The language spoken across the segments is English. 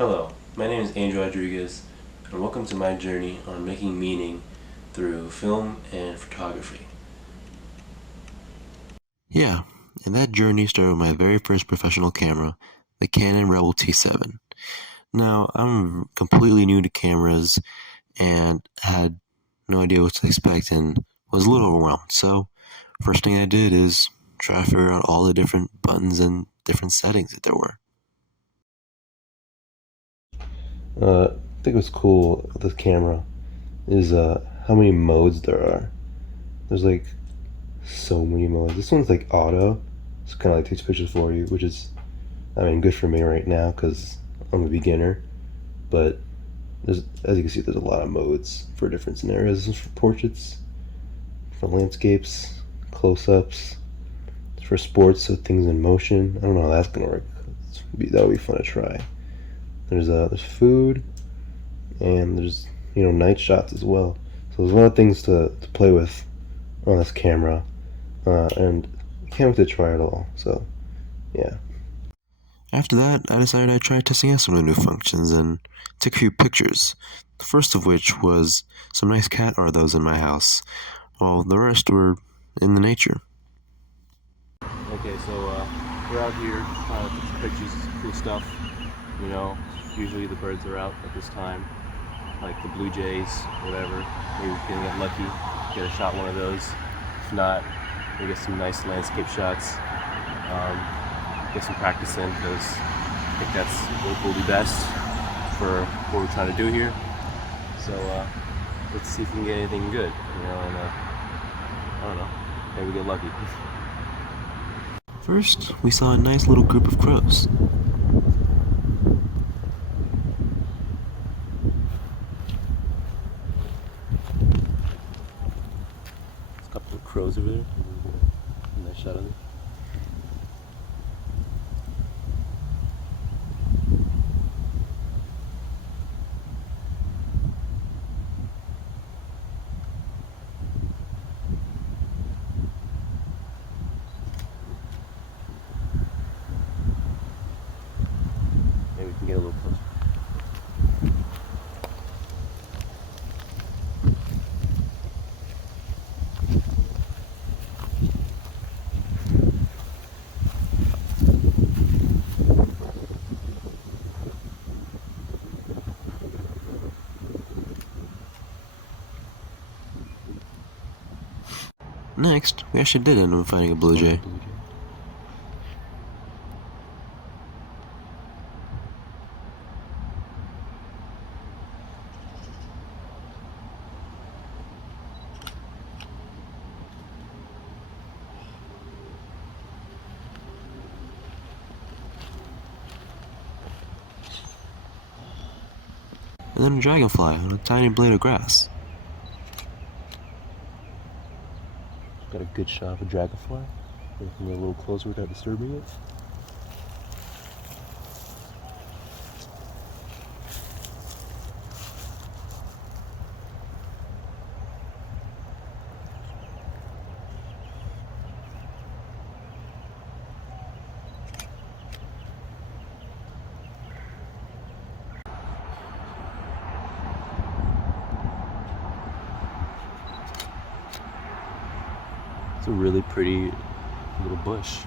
Hello, my name is Angel Rodriguez, and welcome to my journey on making meaning through film and photography. Yeah, and that journey started with my very first professional camera, the Canon Rebel T7. Now, I'm completely new to cameras and had no idea what to expect and was a little overwhelmed. So, first thing I did is try to figure out all the different buttons and different settings that there were. I think what's cool with this camera is how many modes there are. There's like so many modes. This one's like auto. It's kind of like takes pictures for you, which is, I mean, good for me right now because I'm a beginner. But there's, as you can see, there's a lot of modes for different scenarios. This is for portraits, for landscapes, close-ups. It's for sports, so things in motion. I don't know how that's gonna work. That would be fun to try. There's food, and there's night shots as well. So there's a lot of things to play with on this camera, and I can't wait to try it all. So yeah. After that, I decided I'd try testing out some of the new functions and took a few pictures. The first of which was some nice cat art that was in my house, while the rest were in the nature. Okay, so we're out here trying to take some pictures, some cool stuff. You know, usually the birds are out at this time, like the blue jays, whatever. Maybe we can get lucky, get a shot one of those. If not, we get some nice landscape shots. Get some practice in because I think that's what will be best for what we're trying to do here. So let's see if we can get anything good. And I don't know, maybe we get lucky. First, we saw a nice little group of crows. There's a couple of crows over there. Nice shot of it. Maybe we can get a little closer. Next, we actually did end up finding a blue jay. And then a dragonfly on a tiny blade of grass. Got a good shot of a dragonfly. We can get a little closer without disturbing it. It's a really pretty little bush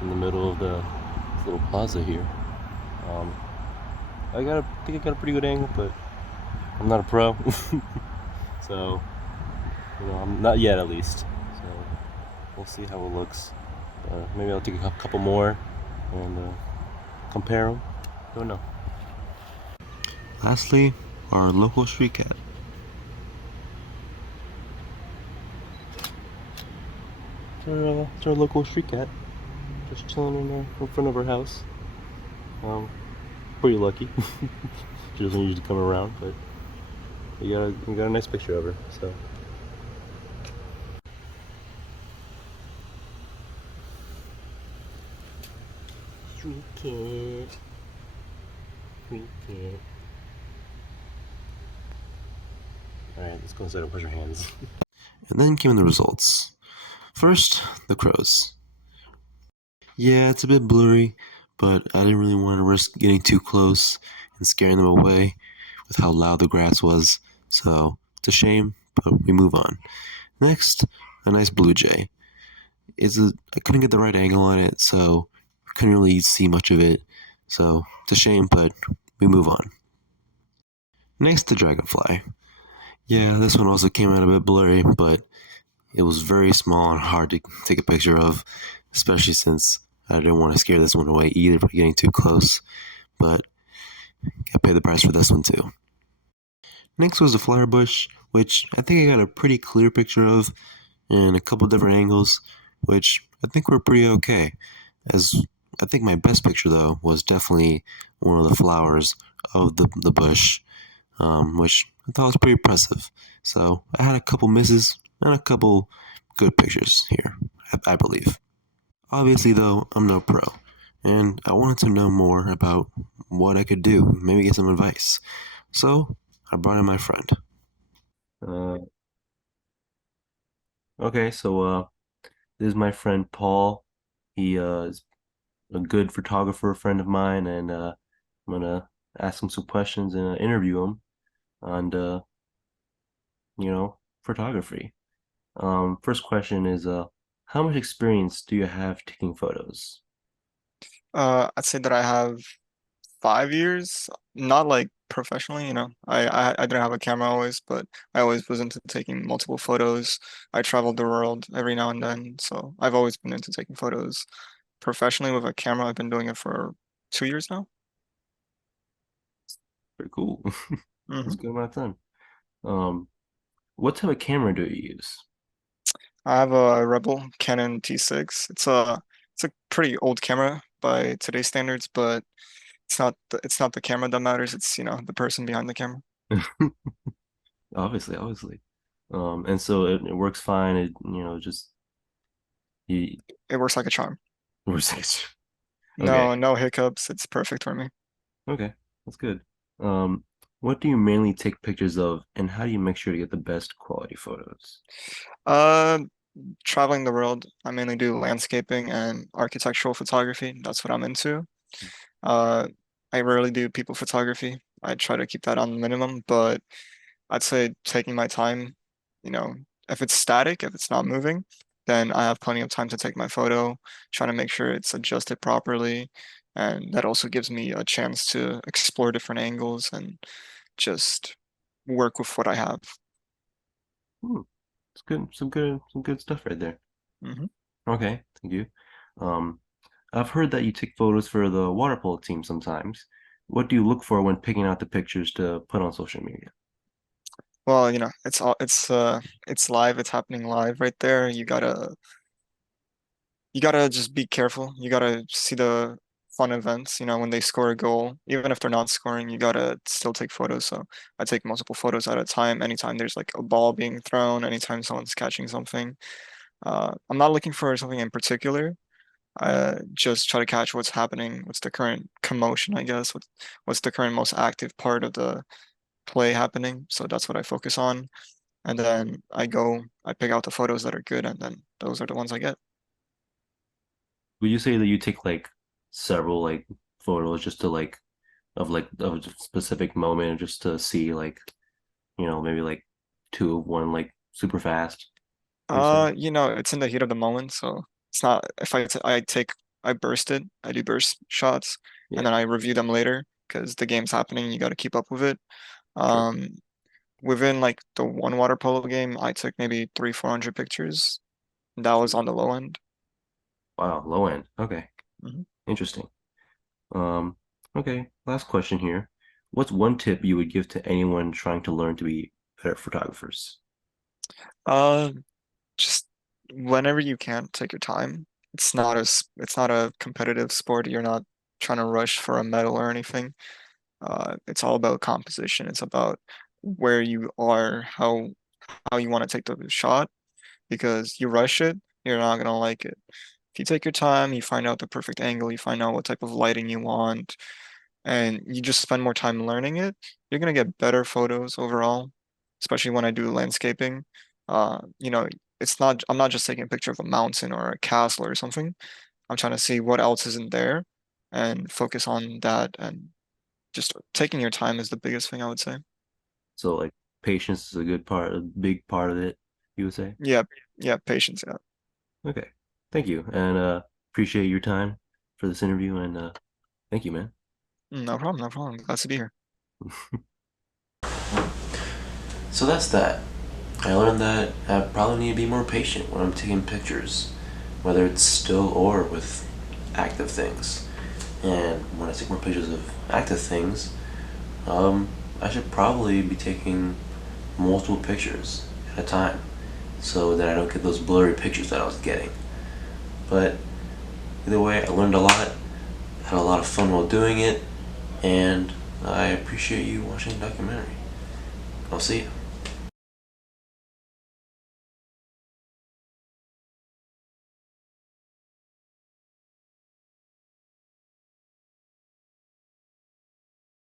in the middle of the little plaza here. Um, I think I got a pretty good angle, but I'm not a pro, so I'm not yet at least. So we'll see how it looks. Maybe I'll take a couple more and compare them. Don't know. Lastly, our local street cat. It's our local street cat, just chilling in front of our house. Pretty lucky. She doesn't usually come around, but we got a nice picture of her. So. Street cat. Street cat. Alright, let's go inside and wash our hands. And then came the results. First, the crows. Yeah, it's a bit blurry, but I didn't really want to risk getting too close and scaring them away with how loud the grass was. So it's a shame, but we move on. Next, a nice blue jay. I couldn't get the right angle on it, so I couldn't really see much of it. So it's a shame, but we move on. Next, the dragonfly. Yeah, this one also came out a bit blurry, but it was very small and hard to take a picture of, especially since I didn't want to scare this one away either by getting too close. But I paid the price for this one too. Next was the flower bush, which I think I got a pretty clear picture of in a couple different angles, which I think were pretty okay. As I think my best picture though was definitely one of the flowers of the bush, which I thought was pretty impressive. So I had a couple misses and a couple good pictures here, I believe. Obviously, though, I'm no pro, and I wanted to know more about what I could do, maybe get some advice. So I brought in my friend. Uh, okay, so this is my friend Paul. He is a good photographer friend of mine, and I'm gonna ask him some questions and interview him on photography. First question is how much experience do you have taking photos? I'd say that I have 5 years, not like professionally, I didn't have a camera always, but I always was into taking multiple photos. I traveled the world every now and then, so I've always been into taking photos. Professionally with a camera, I've been doing it for 2 years now. Pretty cool. That's a hmm good amount of time. Um, what type of camera do you use? I have a Rebel Canon T6. It's a pretty old camera by today's standards, but it's not the camera that matters. It's the person behind the camera. Obviously. And so it works fine. It just you It works like a charm. works. Okay. No hiccups. It's perfect for me. Okay, that's good. Um, what do you mainly take pictures of, and how do you make sure to get the best quality photos? Uh, Traveling the world, I mainly do landscaping and architectural photography. That's what I'm into. Uh, I rarely do people photography. I try to keep that on the minimum, but I'd say taking my time, you know, if it's static, if it's not moving, then I have plenty of time to take my photo, trying to make sure it's adjusted properly. And that also gives me a chance to explore different angles and just work with what I have. Hmm, it's good. Some good stuff right there. hmm Okay, thank you. Um, I've heard that you take photos for the water polo team sometimes. What do you look for when picking out the pictures to put on social media? Well, it's live, it's happening live right there. You gotta just be careful. You gotta see the fun events, when they score a goal. Even if they're not scoring, you gotta still take photos. So I take multiple photos at a time. Anytime there's like a ball being thrown, anytime someone's catching something. I'm not looking for something in particular. I just try to catch what's happening, what's the current commotion, I guess, what's the current most active part of the play happening. So that's what I focus on. And then I pick out the photos that are good, and then those are the ones I get. Would you say that you take like several like photos just to of a specific moment just to see like maybe like two of one like super fast, would you say? It's in the heat of the moment, so it's not if I burst it, I do burst shots, and Yeah, then I review them later because the game's happening, you got to keep up with it. sure. Um, Within like the one water polo game, I took maybe 400 pictures. That was on the low end. Wow, low end. Okay, Mhm. interesting. Um, okay, last question here. What's one tip you would give to anyone trying to learn to be better photographers? Uh, just whenever you can, take your time. It's not a competitive sport. You're not trying to rush for a medal or anything. It's all about composition. It's about where you are, how you want to take the shot, because you rush it, you're not gonna like it. If you take your time, you find out the perfect angle, you find out what type of lighting you want, and you just spend more time learning it, you're gonna get better photos overall, especially when I do landscaping. Uh, you know, I'm not just taking a picture of a mountain or a castle or something. I'm trying to see what else isn't there and focus on that and just taking your time is the biggest thing I would say. So like patience is a good part, a big part of it, you would say? Yeah, yeah, patience. Yeah. Okay. Thank you. And appreciate your time for this interview and thank you, man. No problem, no problem. Glad to be here. So that's that. I learned that I probably need to be more patient when I'm taking pictures, whether it's still or with active things. And when I take more pictures of active things, I should probably be taking multiple pictures at a time so that I don't get those blurry pictures that I was getting. But either way, I learned a lot, had a lot of fun while doing it, and I appreciate you watching the documentary. I'll see you.